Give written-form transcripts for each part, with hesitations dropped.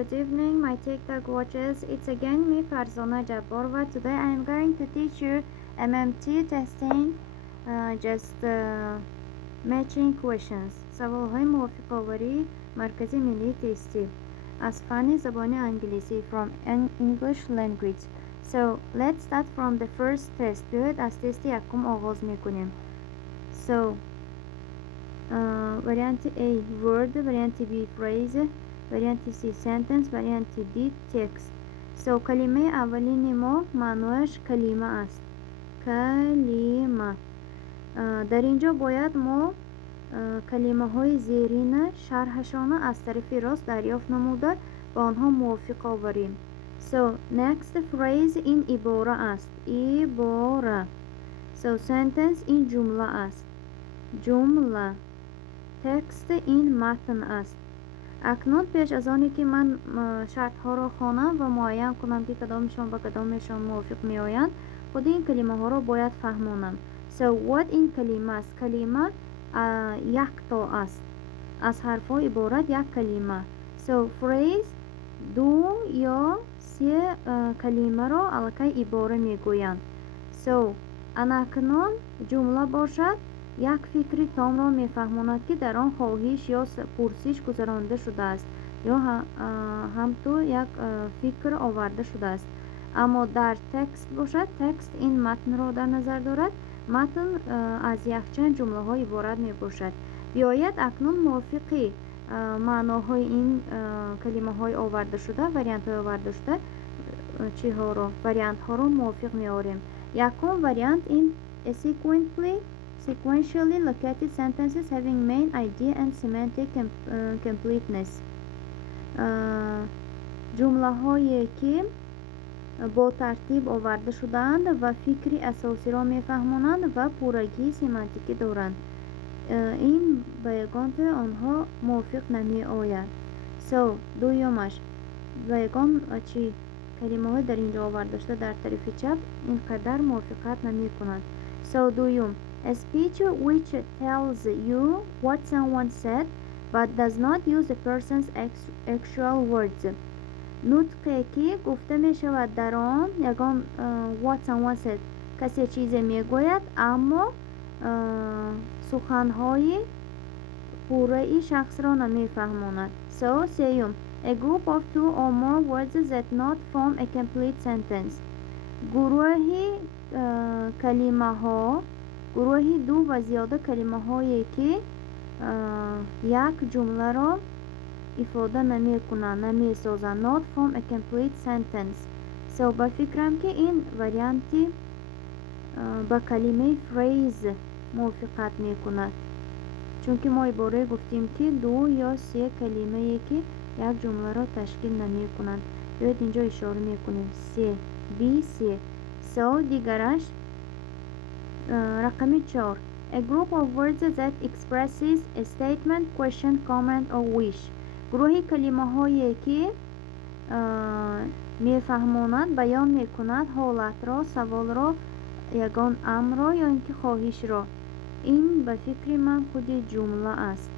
good evening, my TikTok watchers. It's again me, Farzana Jabborova. Today I am going to teach you MMT testing, just matching questions. سوالهای موافق آوری مرکزی ملی تستی از فن زبان انگلیسی from an English language. So let's start from the first test. بیاید از تست یکم آغاز میکنیم. So variant A word, variant B phrase, variant C sentence, variant D text. So کلمه اولین ما معنایش کلمه است. کلمه. در اینجا باید ما کلمه های زیرین شرحشان از طرف راست دریافت نموده با آنها موافق آوریم. So next phrase این عباره است. عباره. So sentence این جمله است. جمله. تکست این متن است. اکنون پیش از آنی که من شرط ها را خوانم و معین کنم که کدامشان با کدامشان موافق می آیند، خود این کلمه ها را باید فهمانم. So what این کلمه است؟ کلمه یک تا است. از حرف ها عبارت یک کلمه. So phrase دو یا سه کلمه را علاقه عباره می گویند. So اکنون جمله باشد یک فکری تام را میفهماند که در آن خواهش یا پرسش گذرانده شده است یا هم تو یک فکر آورده شده است. اما در تکست باشد، تکست این متن را در نظر دارد. متن از یک چند جمله های عبارت می باشد. بیاید اکنون موافقی معناهای این کلمه های آورده شده، وریانت های آورده شده چی ها را، وریانت ها را موافق می آوریم. یکم وریانت این sequentially located sentences having main idea and semantic completeness. جمله هایی که با ترتیب آورده شدند و فکری اساسی را میفهمانند و پورگی سیمانتیکی دارند. این به یگان آنها موافق نمی آید. So دویمش به یگان چی کلمه های در اینجا آورده شده در طرف چپ اینقدر موافقت نمی کنند. So دویم a speech which tells you what someone said but does not use the person's actual words. نطقی که گفته می شود در آن یگان what someone said کسی چیزی می گوید اما سخنهای پوره ای شخص را نمی فهماند. So سیوم a group of two or more words that not form a complete sentence. گروهی کلمه ها گروهی دو و زیاده کلمه هایی که یک جمله را ifade نمی کنند، نمی سازند. Not form a complete sentence. So با فکرم که این وریانتی با کلمه phrase موافقت می کند، چون که ما عباره گفتیم که دو یا سه کلمه که یک جمله را تشکیل نمی کنند. باید اینجا اشاره می کنیم سه بی سه. So دیگرش رقم 4 a group of words that expresses a statement, question, comment or wish. گروهی کلمه هایی که می فهماند بیان می کند حالت را، سوال را، یگان امر را یا اینکه خواهش را. این به فکر من خود جمله است،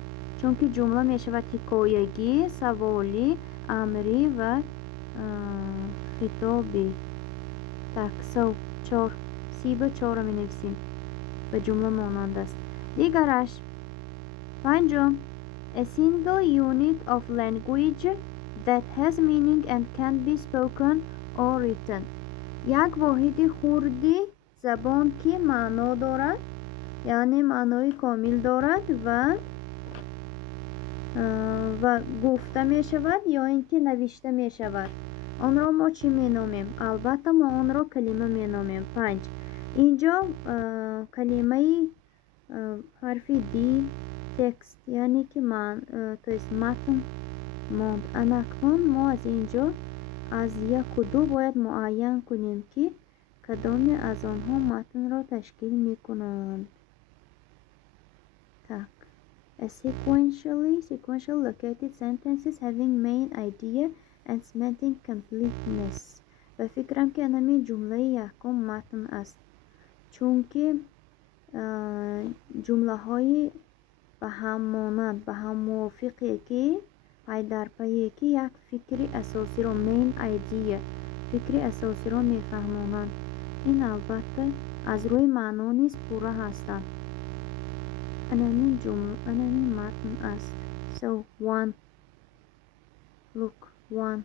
چون که جمله می شود حکایگی، سوالی، امری و خطابی. tak so 4 سی به 4 می نویسیم به جمله مانند است. دیگرش پنجم a single unit of language that has meaning and can be spoken or written. یک واحد خردی زبان که معنا دارد، یعنی معنای کامل دارد و گفته می شود یا اینکه نوشته می شود. آن را ما چی می نامیم؟ البته ما آن را کلمه می نامیم. 5 اینجا کلمه حرف دی تکست یعنی که متن ماند. اکنون ما از اینجا از یک و دو باید معین کنیم که کدام از آنها متن را تشکیل می کنند. tak a sequential located sentences having main idea and semantic completeness. و فکرم که انمی جمله یکم متن است، چون که جمله های به هم مانند، به هم موافقی که пайдарпайе ки як фикри асосиро main idea фикри асосиро мефаҳмонанд. Ин албатта аз рӯи маъно низ пурра ҳастанд. Анамин матн аст. So one, look, one.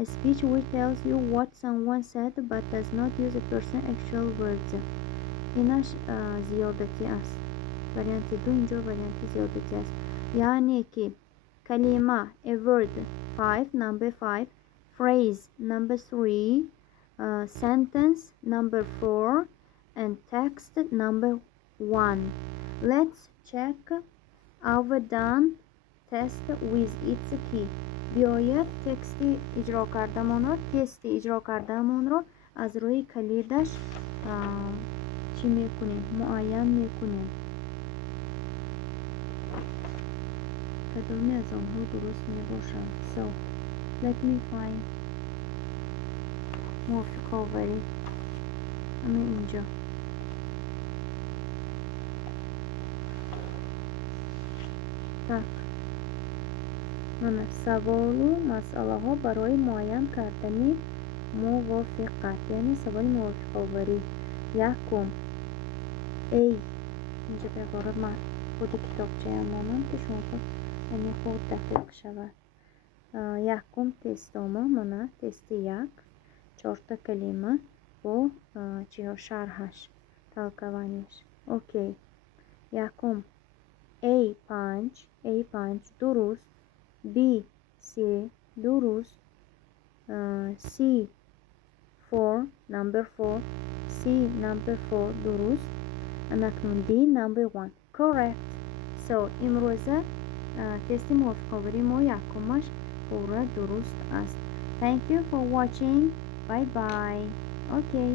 A speech which tells you what someone said but does not use a person's actual words. Инаш зиёдатӣ аст. Варианти ду инҷо варианти зиёдатӣ аст. Яъне ки калима a word 5, number 5, phrase number 3, sentence number 4 and text number 1. Let's check our done test with its key. биёед тексти иҷро кардамонро тести иҷро кардамонро аз рӯи калидаш чӣ мекунем, муайян мекунем. кадоме аз онҳо дуруст мебошад? So let me find мувофиқоварӣ ама инҷо. Так, мана саволу масъалаҳо барои муайян кардани мувофиқат, яъне саволи мувофиқоварӣ. Якум эй, инҷо бебора ман худи китобчаям монам ки шумо яъне худ дақиқ шавад. Якум тестома мана тести як 4 калима бо чиҳо шарҳаш талқаваниш. Окей. Якум A5 дуруст, B3 дуруст, C4 number 4 C number 4 дуруст, анакнун D number 1 correct. So имрӯза тести мувофиқоварӣ мо якумаш пурра дуруст аст. Thank you for watching. Bye bye. Okay.